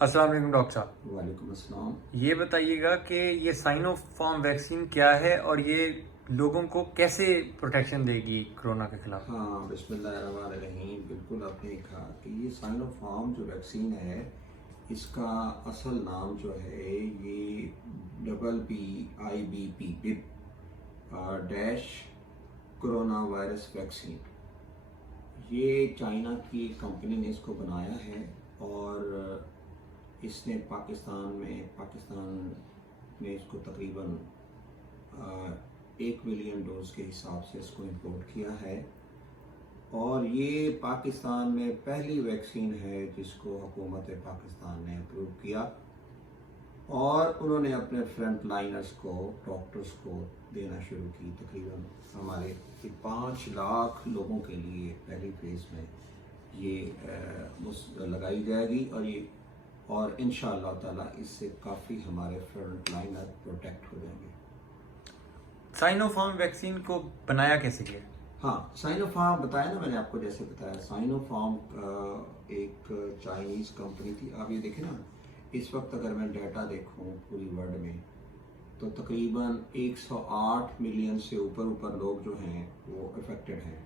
अस्सलाम वालेकुम डॉक्टर साहब। वालेकुम अस्सलाम। ये बताइएगा कि ये साइनोफार्म वैक्सीन क्या है और ये लोगों को कैसे प्रोटेक्शन देगी कोरोना के खिलाफ। हाँ, बिस्मिल्लाहिर्रहमानिर्रहीम। बिल्कुल आपने कहा कि ये साइनोफार्म जो वैक्सीन है, इसका असल नाम जो है ये BBIBP beep dash corona virus vaccine. ये चाइना की कंपनी ने इसको बनाया है और इसने पाकिस्तान में इसको तकरीबन 1 मिलियन डोज के हिसाब से इसको इंपोर्ट किया है और ये पाकिस्तान में पहली वैक्सीन है जिसको हुकूमत पाकिस्तान ने अप्रूव किया और उन्होंने अपने फ्रंट लाइनर्स को, डॉक्टर्स को देना शुरू की। तकरीबन हमारे 5 लाख लोगों के लिए पहली फेज़ में ये लगाई जाएगी और इंशाअल्लाह ताला इससे काफ़ी हमारे फ्रंट लाइनर प्रोटेक्ट हो जाएंगे। साइनोफार्म वैक्सीन को बनाया कैसे गया? हाँ, साइनोफार्म बताया ना मैंने आपको, जैसे बताया साइनोफार्म एक चाइनीज़ कंपनी थी। आप ये देखें ना, इस वक्त अगर मैं डाटा देखूं पूरी वर्ल्ड में तो तकरीबन 108 मिलियन से ऊपर लोग जो हैं वो अफेक्टेड हैं।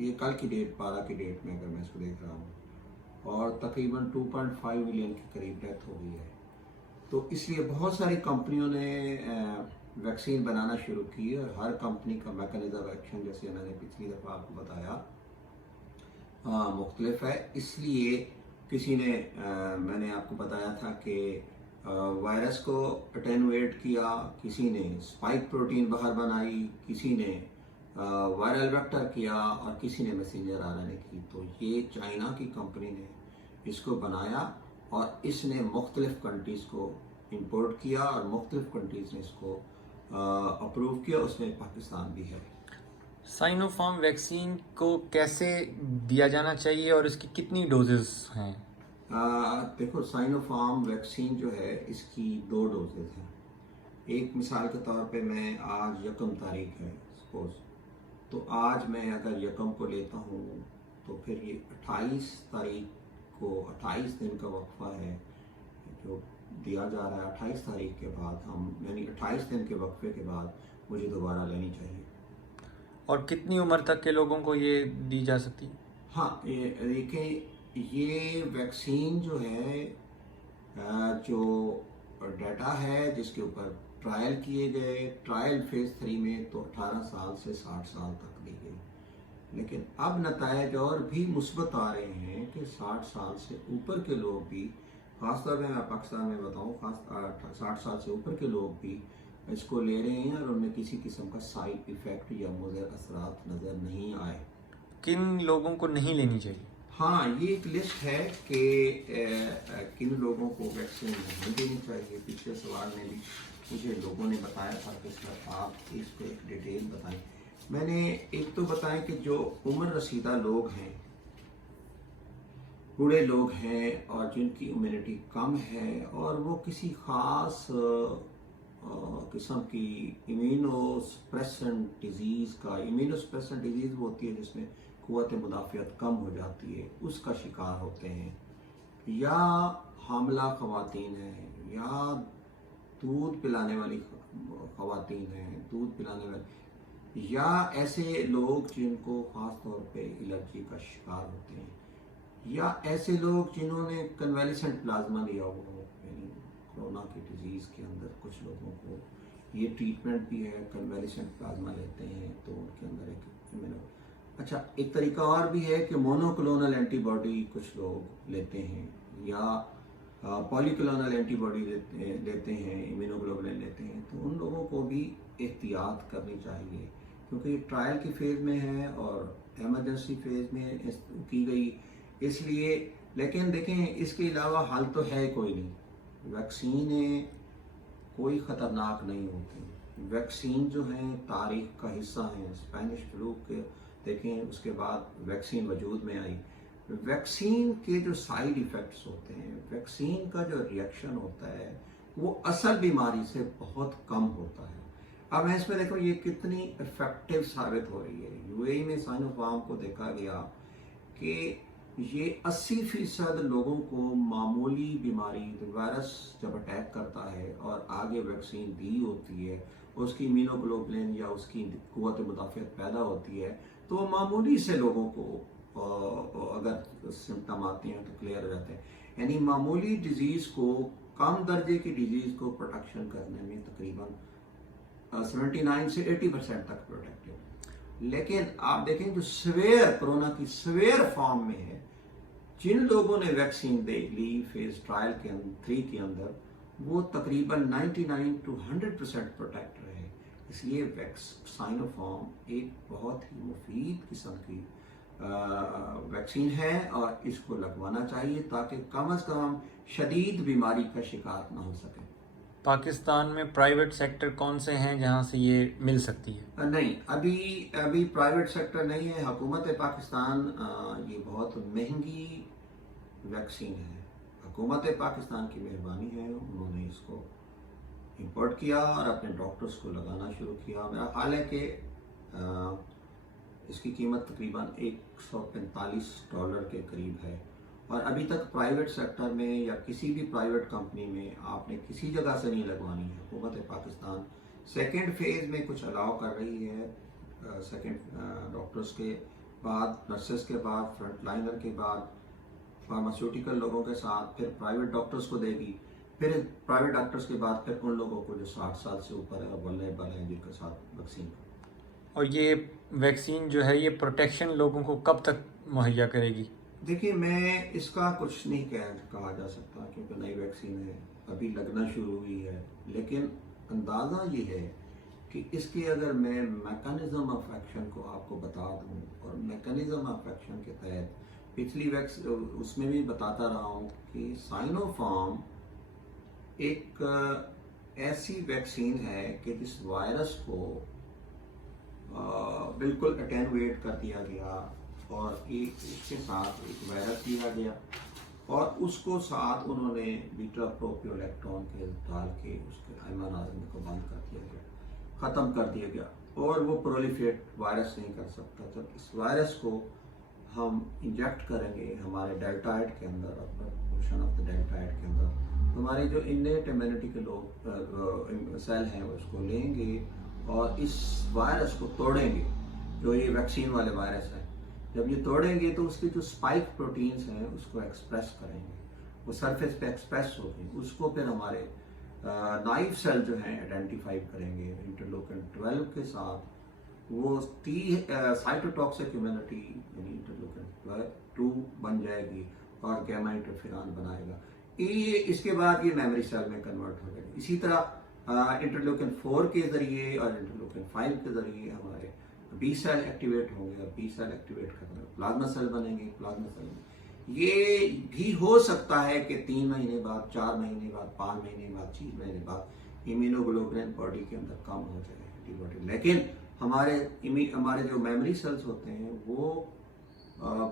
ये कल की डेट 12 की डेट में अगर मैं इसको देख रहा हूँ और तकरीबन 2.5 मिलियन के करीब डेथ हो गई है। तो इसलिए बहुत सारी कंपनियों ने वैक्सीन बनाना शुरू की और हर कंपनी का मैकेनिज्म ऑफ एक्शन, जैसे मैंने पिछली दफ़ा आपको बताया, मुख्तलिफ है। इसलिए किसी ने मैंने आपको बताया था कि वायरस को अटेनुएट किया, किसी ने स्पाइक प्रोटीन बाहर बनाई, किसी ने वायरल वेक्टर किया और किसी ने मैसेंजर आरएनए की। तो ये चाइना की कंपनी ने इसको बनाया और इसने मुख्तलिफ कंट्रीज़ को इंपोर्ट किया और मुख्तलिफ कंट्रीज़ ने इसको अप्रूव किया, उसमें पाकिस्तान भी है। साइनोफार्म वैक्सीन को कैसे दिया जाना चाहिए और इसकी कितनी डोजेस हैं? देखो, साइनोफार्म वैक्सीन जो है इसकी 2 डोजेज हैं। एक मिसाल के तौर पे मैं आज 1 तारीख है सपोज, तो आज मैं अगर 1 को लेता हूँ तो फिर ये 28 तारीख को 28 दिन का वक्फा है जो दिया जा रहा है। 28 तारीख के बाद यानी 28 दिन के वक्फे के बाद मुझे दोबारा लेनी चाहिए। और कितनी उम्र तक के लोगों को ये दी जा सकती है? हाँ, ये देखिए, ये वैक्सीन जो है जो डाटा है जिसके ऊपर ट्रायल किए गए, ट्रायल फेज़ 3 में तो 18 साल से 60 साल तक दी गई। लेकिन अब नतायज और भी मुस्बत आ रहे हैं कि 60 साल से ऊपर के लोग भी, ख़ासतौर पर मैं पाकिस्तान में बताऊँ, 60 साल से ऊपर के लोग भी इसको ले रहे हैं और उनमें किसी किस्म का साइड इफ़ेक्ट या मुज़र असरात नज़र नहीं आए। किन लोगों को नहीं लेनी चाहिए? हाँ, ये एक लिस्ट है कि किन लोगों को वैक्सीन नहीं देनी चाहिए। पिछले सवाल में भी मुझे लोगों ने बताया था कि सर आप इस पर एक डिटेल बताएं। मैंने एक तो बताया कि जो उम्र रसीदा लोग हैं, बूढ़े लोग हैं और जिनकी इम्यूनिटी कम है और वो किसी ख़ास किस्म की इम्यूनोसप्रेसेंट डिजीज़ होती है जिसमें क़ुव्वत मुदाफ़ियत कम हो जाती है, उसका शिकार होते हैं, या हामला ख़वातीन हैं, या दूध पिलाने वाली ख़वातीन हैं, या ऐसे लोग जिनको ख़ास तौर पे एलर्जी का शिकार होते हैं, या ऐसे लोग जिन्होंने कन्वेलेसेंट प्लाज्मा लिया हुआ हो। यानी कोरोना की डिजीज़ के अंदर कुछ लोगों को ये ट्रीटमेंट भी है, कन्वेलेसेंट प्लाज्मा लेते हैं तो उनके अंदर एक तरीका और भी है कि मोनोक्लोनल एंटीबॉडी कुछ लोग लेते हैं या पॉलीक्लोनल एंटीबॉडी लेते हैं, इम्यूनोग्लोबुलिन लेते हैं। तो उन लोगों को भी एहतियात करनी चाहिए क्योंकि ट्रायल की फ़ेज़ में है और एमरजेंसी फेज़ में की गई, इसलिए। लेकिन देखें, इसके अलावा हल तो है कोई नहीं। वैक्सीनें कोई ख़तरनाक नहीं होती। वैक्सीन जो हैं तारीख़ का हिस्सा हैं। स्पेनिश फ्लू के देखें, उसके बाद वैक्सीन वजूद में आई। वैक्सीन के जो साइड इफ़ेक्ट्स होते हैं, वैक्सीन का जो रिएक्शन होता है, वो असल बीमारी से बहुत कम होता है। अब मैं इसमें देखो ये कितनी इफ़ेक्टिव साबित हो रही है। यूएई में साइनोफार्म को देखा गया कि یہ 80% لوگوں کو معمولی بیماری وائرس جب اٹیک کرتا ہے اور آگے ویکسین دی ہوتی ہے، اس کی ایمینوگلوبولن یا اس کی قوت مدافعت پیدا ہوتی ہے، تو وہ معمولی سے لوگوں کو اگر سمٹم آتے ہیں تو کلیئر ہو جاتے ہیں. یعنی معمولی ڈیزیز کو، کم درجے کی ڈیزیز کو پروٹیکشن کرنے میں تقریباً 79 سے 80% تک پروٹیکٹیو. لیکن آپ دیکھیں جو سویئر کرونا کی سویئر فارم میں ہے، جن لوگوں نے ویکسین دے لی فیز ٹرائل کے 3 کے اندر، وہ تقریباً 99 to 100% پروٹیکٹ رہے. اس لیے سائنو فارم ایک بہت ہی مفید قسم کی ویکسین ہے اور اس کو لگوانا چاہیے تاکہ کم از کم شدید بیماری کا شکار نہ ہو سکے. پاکستان میں پرائیویٹ سیکٹر کون سے ہیں جہاں سے یہ مل سکتی ہے؟ نہیں، ابھی پرائیویٹ سیکٹر نہیں ہے. حکومت پاکستان یہ بہت مہنگی ویکسین ہے. حکومت پاکستان کی مہربانی ہے، انہوں نے اس کو امپورٹ کیا اور اپنے ڈاکٹرز کو لگانا شروع کیا. میرا خیال ہے کہ اس کی قیمت تقریباً $145 کے قریب ہے. اور ابھی تک پرائیویٹ سیکٹر میں یا کسی بھی پرائیویٹ کمپنی میں آپ نے کسی جگہ سے نہیں لگوانی ہے. حکومت پاکستان سیکنڈ فیز میں کچھ الاؤ کر رہی ہے. سیکنڈ ڈاکٹرز کے بعد، نرسز کے بعد، فرنٹ لائنر کے بعد، فارماسیوٹیکل لوگوں کے ساتھ، پھر پرائیویٹ ڈاکٹرز کو دے گی، پھر پرائیویٹ ڈاکٹرز کے بعد پھر ان لوگوں کو جو 60 سال سے اوپر ہے ولنریبل ہیں جن کے ساتھ ویکسین. اور یہ ویکسین جو ہے یہ پروٹیکشن لوگوں کو کب تک مہیا کرے گی؟ دیکھیے، میں اس کا کچھ نہیں کہا جا سکتا کیونکہ نئی ویکسین ہے، ابھی لگنا شروع ہوئی ہے. لیکن اندازہ یہ ہے کہ اس کی اگر میں میکانزم آف ایکشن کو آپ کو بتا دوں، اور میکانزم آف ایکشن کے تحت پچھلی اس میں بھی بتاتا رہا ہوں کہ سائنو فارم ایک ایسی ویکسین ہے کہ جس وائرس کو بالکل اٹینویٹ کر دیا گیا اور اس کے ساتھ ایک وائرس دیا گیا اور اس کو ساتھ انہوں نے بیٹا پروپیولیکٹون کے ڈال کے اس کے ایمان اعظم کو بند کر دیا گیا، ختم کر دیا گیا، اور وہ پرولیفیٹ وائرس نہیں کر سکتا. جب اس وائرس کو ہم انجیکٹ کریں گے ہمارے ڈیلٹائڈ کے اندر، پورشن آف دا ڈیلٹائڈ کے اندر، ہمارے جو انیٹ امیونٹی کے لوگ سیل ہیں وہ اس کو لیں گے اور اس وائرس کو توڑیں گے، جو یہ ویکسین والے وائرس ہیں. جب یہ توڑیں گے تو اس کے جو اسپائک پروٹینز ہیں اس کو ایکسپریس کریں گے، وہ سرفیس پہ ایکسپریس ہوگی. اس کو پھر ہمارے نائف سیل جو ہیں آئیڈینٹیفائی کریں گے انٹرلوکن 12 کے ساتھ. وہ سائٹوٹاکسک امیونٹی یعنی انٹرلوکن 2 بن جائے گی اور گیما انٹرفیرون بنائے گا. اس کے بعد یہ میموری سیل میں کنورٹ ہو جائے گا. اسی طرح انٹرلوکن 4 کے ذریعے اور انٹرلوکن 5 کے ذریعے ہمارے بی سیل ایکٹیویٹ ہوں گے اور بی سیل ایکٹیویٹ کرنے پلازما سیل بنیں گے. پلازما سیل یہ بھی ہو سکتا ہے کہ 3 مہینے بعد، 4 مہینے بعد، 5 مہینے بعد، 6 مہینے بعد ایمینوگلوبولن باڈی کے اندر کم ہو جائے اینٹی باڈی. لیکن ہمارے جو میموری سیلز ہوتے ہیں وہ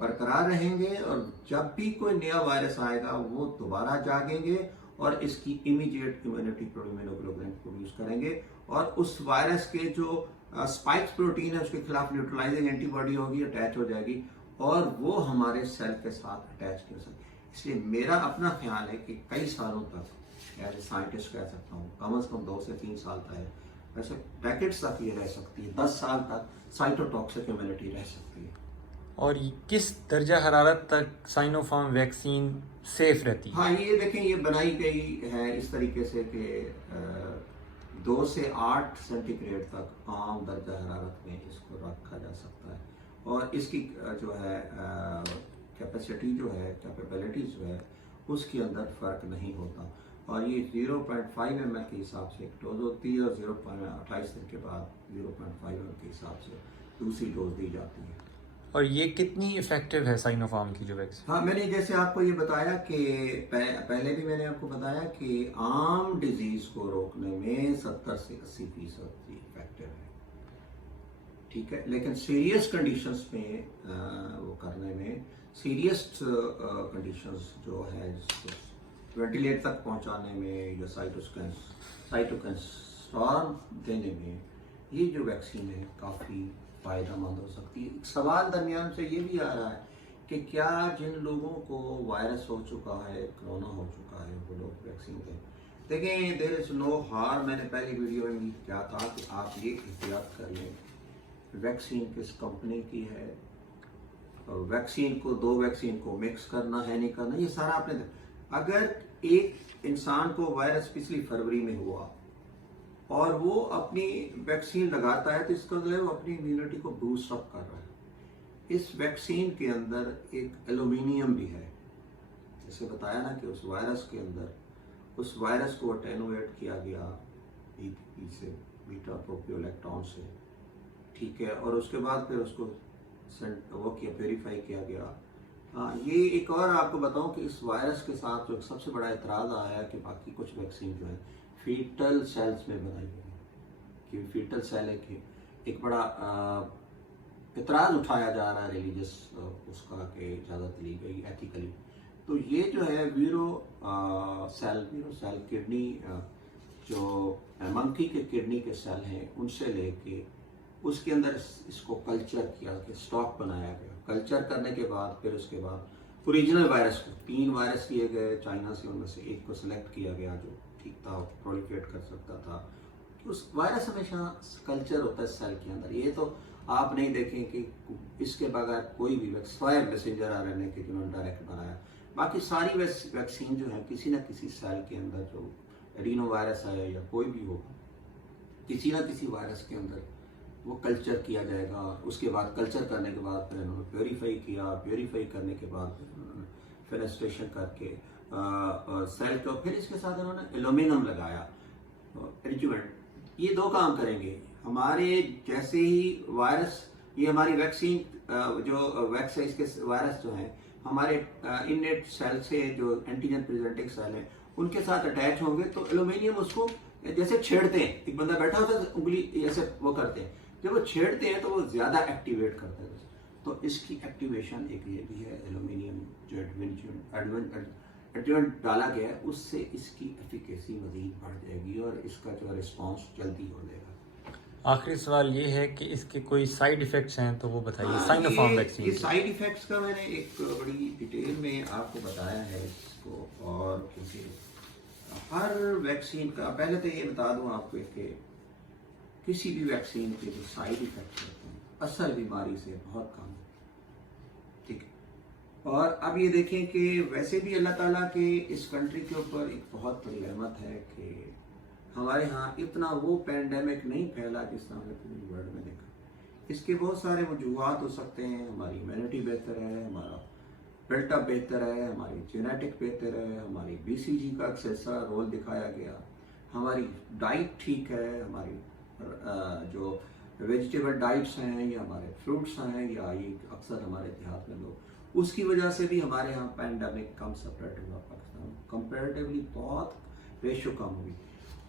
برقرار رہیں گے اور جب بھی کوئی نیا وائرس آئے گا وہ دوبارہ جاگیں گے اور اس کی امیڈیٹ امیونٹی ایمینوگلوبولن پروڈیوس کریں گے اور اس وائرس کے جو اسپائک پروٹین ہے اس کے خلاف نیوٹرلائزنگ اینٹی باڈی ہوگی، اٹیچ ہو جائے گی اور وہ ہمارے سیل کے ساتھ اٹیچ کر سکے. اس لیے میرا اپنا خیال ہے کہ کئی سالوں تک ایز اے سائنٹسٹ کہہ سکتا ہوں، کم از کم 2 سے 3 سال تک، ویسے ڈیکیڈز تک یہ رہ سکتی ہے، 10 سال تک سائٹوٹاکسک امیونٹی رہ سکتی ہے. اور کس درجہ حرارت تک سائنو فارم ویکسین سیف رہتی ہے؟ ہاں، یہ دیکھیں، یہ بنائی گئی ہے اس طریقے سے کہ 2 سے 8 سینٹی گریڈ تک عام درجہ حرارت میں اس کو رکھا جا سکتا ہے اور اس کی جو ہے کیپیسٹی جو ہے، کیپیبلٹی جو ہے، اس کے اندر فرق نہیں ہوتا. اور یہ 0.5 ml کے حساب سے ایک ڈوز ہوتی ہے اور 28 دن کے بعد 0.5 ml کے حساب سے دوسری ڈوز دی جاتی ہے. اور یہ کتنی افیکٹو ہے سائنو فارم کی جو ویکسین؟ ہاں، میں نے جیسے آپ کو یہ بتایا کہ پہلے بھی میں نے آپ کو بتایا کہ عام ڈیزیز کو روکنے میں 70 سے 80% افیکٹو ہے، ٹھیک ہے. لیکن سیریس کنڈیشنز میں وہ کرنے میں، سیریس کنڈیشنز جو ہے جس کو وینٹیلیٹ تک پہنچانے میں یا سائٹوکائن اسٹارم دینے میں یہ جو ویکسین ہے کافی فائدہ مند ہو سکتی ہے. ایک سوال درمیان سے یہ بھی آ رہا ہے कि क्या जिन लोगों को वायरस हो चुका है, कोरोना हो चुका है, वो लोग वैक्सीन लें। देखें, देयर इज़ नो हार्म, मैंने पहली वीडियो में भी क्या था कि आप ये एहतियात कर लें वैक्सीन किस कंपनी की है, वैक्सीन को, दो वैक्सीन को मिक्स करना है नहीं करना, ये सारा आपने। अगर एक इंसान को वायरस पिछली फरवरी में हुआ और वो अपनी वैक्सीन लगाता है तो इसका मतलब वो अपनी इम्यूनिटी को बूस्ट अप कर रहा है। इस वैक्सीन के अंदर एक एल्यूमिनियम भी है, जैसे बताया ना कि उस वायरस के अंदर उस वायरस को अटेनुएट किया गया बीपी से, बीटा प्रोपियोलैक्टोन से, ठीक है, और उसके बाद फिर उसको वो किया, प्योरीफाई किया गया। हाँ, ये एक और आपको बताऊं कि इस वायरस के साथ जो सबसे बड़ा एतराज़ आया कि बाकी कुछ वैक्सीन जो है फीटल सेल्स में बनाई गई, कि फीटल सेल है कि एक बड़ा एतराज़ उठाया जा रहा है रिलीजियस उसका कि इजाज़त ली गई एथिकली। तो ये जो है वीरो सेल किडनी, जो मंकी के किडनी के सेल हैं उनसे लेके उसके अंदर इसको कल्चर किया कि स्टॉक बनाया गया। कल्चर करने के बाद फिर उसके बाद ओरिजिनल वायरस को 3 वायरस लिए गए चाइना से, उनमें से एक को सिलेक्ट किया गया जो ठीक था, प्रोलिफरेट कर सकता था। उस वायरस हमेशा कल्चर होता है सेल के अंदर। ये तो आप नहीं देखें कि इसके बगैर कोई भी स्वायर मैसेंजर आरएनए के जिन्होंने डायरेक्ट बनाया, बाकी सारी वैक्सीन जो है किसी न किसी सेल के अंदर, जो एडिनो वायरस है या कोई भी हो, किसी न किसी वायरस के अंदर वो कल्चर किया जाएगा। उसके बाद कल्चर करने के बाद फिर उन्होंने प्योरीफाई किया, प्योरीफाई करने के बाद फेनेस्ट्रेशन करके सेल को, फिर इसके साथ उन्होंने एल्यूमिनियम लगाया, एडजुवेंट। ये 2 काम करेंगे हमारे जैसे ही वायरस, ये हमारी वैक्सीन जो वैक्स है, इसके वायरस जो हैं हमारे इननेट सेल से, जो एंटीजन प्रेजेंटिंग सेल है, उनके साथ अटैच होंगे तो एल्यूमिनियम उसको जैसे छेड़ते हैं, एक बंदा बैठा होता है उंगली ऐसे वो करते हैं, जब वो छेड़ते हैं तो वो ज़्यादा एक्टिवेट करता है। तो इसकी एक्टिवेशन एक ये भी है, एल्यूमिनियम जो एडवेंट डाला गया है उससे इसकी एफिकेसी मज़ीद बढ़ जाएगी और इसका जो रिस्पॉन्स जल्दी हो जाएगा। आखिरी सवाल ये है कि इसके कोई साइड इफ़ेक्ट्स हैं तो वो बताइए, साइनोफार्म वैक्सीन। ये साइड इफ़ेक्ट्स का मैंने एक बड़ी डिटेल में आपको बताया है इसको, और क्योंकि हर वैक्सीन का, पहले तो ये बता दूं आपको कि किसी भी वैक्सीन के जो साइड इफ़ेक्ट्स होते हैं असल बीमारी से बहुत कम, ठीक है। और अब ये देखें कि वैसे भी अल्लाह ताला के इस कंट्री के ऊपर एक बहुत बड़ी रहमत है कि हमारे यहाँ इतना वो पैंडेमिक नहीं फैला जिस तरह हमने पूरी वर्ल्ड में देखा। इसके बहुत सारे वजूहात हो सकते हैं, हमारी इम्यूनिटी बेहतर है, हमारा बिल्टअप बेहतर है, हमारी जेनेटिक बेहतर है, हमारी बीसीजी का एक्सेसा रोल दिखाया गया, हमारी डाइट ठीक है, हमारी जो वेजिटेबल डाइट्स हैं या हमारे फ्रूट्स हैं या ये अक्सर हमारे देहात में लोग, उसकी वजह से भी हमारे यहाँ पैंडेमिक कम स्प्रेड हुआ। पाकिस्तान कंपैरेटिवली बहुत रेशो कम हुई।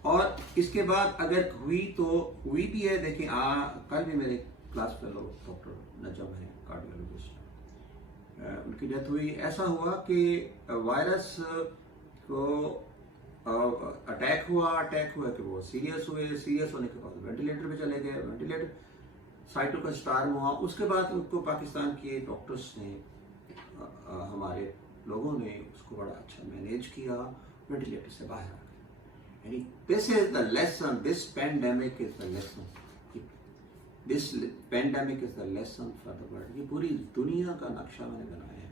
और इसके बाद अगर हुई तो हुई भी है, देखें कल भी मेरे क्लास फेलो डॉक्टर नजम हैं, कार्डियोलॉजिस्ट, उनकी डेथ हुई। ऐसा हुआ कि वायरस को अटैक हुआ कि वो सीरियस हुए, सीरियस होने के बाद वेंटिलेटर पे चले गए, वेंटिलेटर साइटो का स्टार्म हुआ। उसके बाद उनको पाकिस्तान के डॉक्टर्स ने, हमारे लोगों ने उसको बड़ा अच्छा मैनेज किया, वेंटिलेटर से बाहर आ गए। यानी this is the lesson, this pandemic is the lesson, this pandemic is the lesson for the world. ये पूरी दुनिया का नक्शा मैंने बनाया है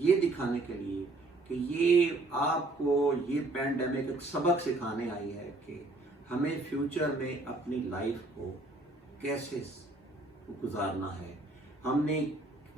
ये दिखाने के लिए कि ये आपको ये पैंडेमिक एक सबक सिखाने आई है कि हमें फ्यूचर में अपनी लाइफ को कैसे गुजारना है। हमने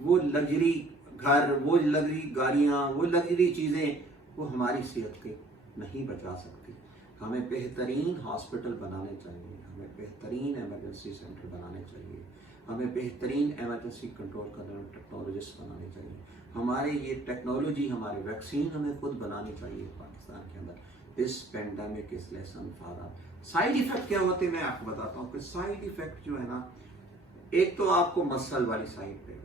वो लग्जरी घर, वो लग्जरी गाड़ियाँ, वो लग्जरी चीज़ें वो हमारी सेहत के नहीं बचा सकती। हमें बेहतरीन हॉस्पिटल बनाने चाहिए, हमें बेहतरीन एमरजेंसी सेंटर बनाने चाहिए, हमें बेहतरीन एमरजेंसी कंट्रोल करने वाले टेक्नोलॉजिस्ट बनाने चाहिए। हमारे ये टेक्नोलॉजी, हमारे वैक्सीन हमें खुद बनानी चाहिए पाकिस्तान के अंदर। This pandemic is lesson for. Side effect क्या होते हैं मैं आपको बताता हूँ कि साइड इफेक्ट जो है ना, एक तो आपको मसल वाली साइड पे,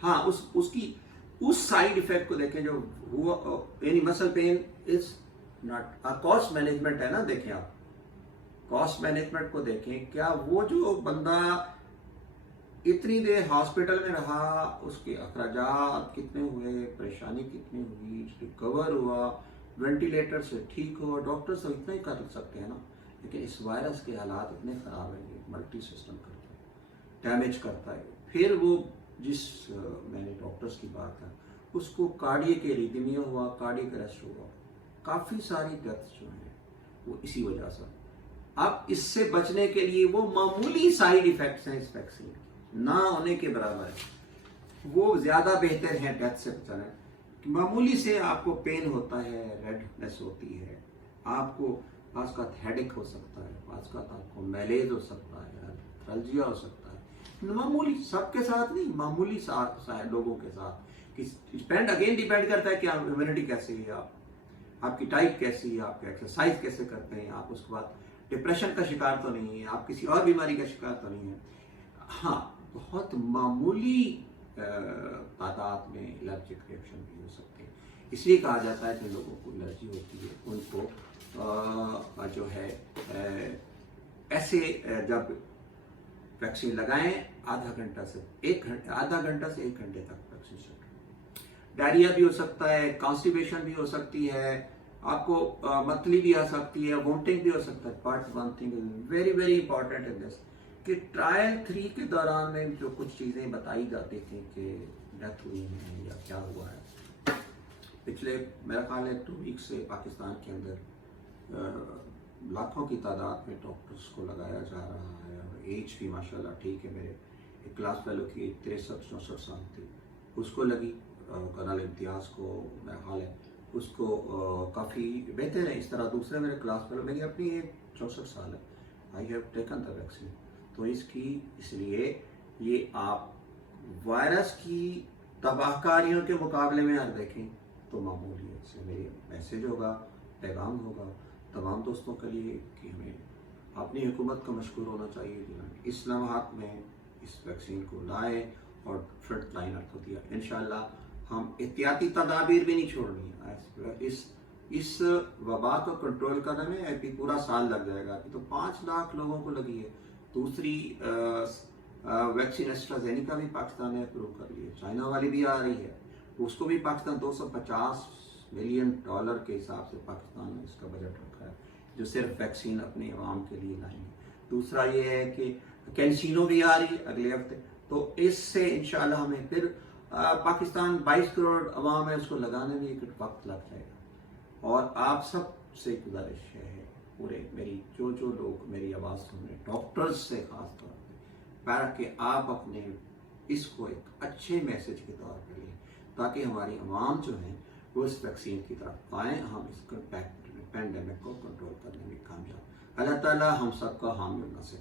हाँ उसकी उस साइड इफेक्ट को देखें जो हुआ, यानी muscle pain is not cost management है ना। देखें आप कॉस्ट मैनेजमेंट को देखें, क्या वो जो बंदा इतनी देर हॉस्पिटल में रहा, उसके अखराजात कितने हुए, परेशानी कितनी हुई, रिकवर हुआ, वेंटिलेटर से ठीक हुआ, डॉक्टर सब इतना ही कर सकते हैं ना। लेकिन इस वायरस के हालात इतने ख़राब हैं, ये मल्टी सिस्टम करता है, डैमेज करता है। फिर वो जिस मैंने डॉक्टर्स की बात है, उसको कार्डियक एरिथमिया हुआ, कार्डियक अरेस्ट हुआ, काफ़ी सारी डेथ्स जो हैं वो इसी वजह से। अब इससे बचने के लिए वो मामूली साइड इफ़ेक्ट्स हैं इस वैक्सीन के, ना होने के बराबर है, वो ज़्यादा बेहतर हैं डेथ से बचाना। मामूली से आपको पेन होता है, रेडनेस होती है, आपको पास का हेडेक हो सकता है, पास का आपको मैलेज हो सकता है, थ्रल्जिया हो सकता है, मामूली, सबके साथ नहीं, मामूली लोगों के साथ। डिपेंड करता है कि आप इम्यूनिटी कैसी है, आपकी टाइप कैसी है, आप एक्सरसाइज कैसे करते हैं, आप उसके बाद डिप्रेशन का शिकार तो नहीं है, आप किसी और बीमारी का शिकार तो नहीं है। हाँ, बहुत मामूली तादाद में एलर्जिक रिएक्शन भी हो सकते हैं। इसलिए कहा जाता है कि लोगों को एलर्जी होती है, उनको जो है ऐसे जब वैक्सीन लगाएं, आधा घंटा से एक घंटे तक वैक्सीन सेट। डायरिया भी हो सकता है, कॉन्स्टिपेशन भी हो सकती है, आपको मतली भी आ सकती है, वोमिटिंग भी हो सकता है। But one thing is very very important in this कि ट्रायल 3 के दौरान में जो कुछ चीज़ें बताई जाती थी कि डेथ हुई है या क्या हुआ है, पिछले मेरा ख्याल है 2 वीक से पाकिस्तान के अंदर लाखों की तादाद में डॉक्टर्स को लगाया जा रहा है, और एज भी माशाल्लाह ठीक है। मेरे एक क्लास फेलो की 63-64 साल थी, उसको लगी, कर्नल इम्तियाज़ को मेरा ख्याल है उसको काफ़ी बेहतर है। इस तरह दूसरे मेरे क्लास फेलो, मेरी अपनी एज 64 साल है, I have taken the vaccine. तो इसलिए ये आप वायरस की तबाहकारियों के मुकाबले में अगर देखें तो मामूली है। इससे मेरी मैसेज होगा, पैगाम होगा तमाम दोस्तों के लिए कि हमें अपनी हुकूमत का मशकूर होना चाहिए जिन्होंने इस लम्हात में इस वैक्सीन को लाए और फ्रंट लाइनर को दिया। इंशाल्लाह हम एहतियाती तदाबीर भी नहीं छोड़नी है। इस वबा को कंट्रोल करने में अभी पूरा साल लग जाएगा। अभी तो 5 लाख लोगों को लगी है। दूसरी वैक्सीन एस्ट्राजेनिका भी पाकिस्तान ने अप्रूव कर ली है, चाइना वाली भी आ रही है, उसको भी पाकिस्तान $250 मिलियन के हिसाब से पाकिस्तान ने इसका बजट रखा है, जो सिर्फ वैक्सीन अपने अवाम के लिए लाएंगे। दूसरा ये है कि कैंसिनो भी आ रही है अगले हफ्ते, तो इससे इंशाल्लाह हमें फिर पाकिस्तान 22 करोड़ अवाम है, उसको लगाने में एक वक्त लग जाएगा। और आप सब से गुजारिश है पूरे मेरी जो लोग मेरी आवाज़ सुन रहे, डॉक्टर्स से खास तौर पर कि आप अपने इसको एक अच्छे मैसेज के तौर पर लें, ताकि हमारी आवाम जो है वो इस वैक्सीन की तरफ आएँ, हम इस पैंडेमिक को कंट्रोल करने में कामयाब। अल्लाह ताला हम सबका हामी और नासिर।